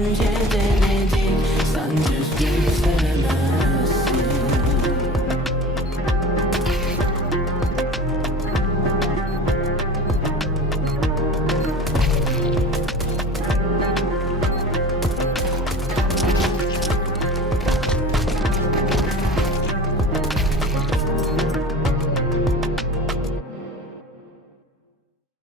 one.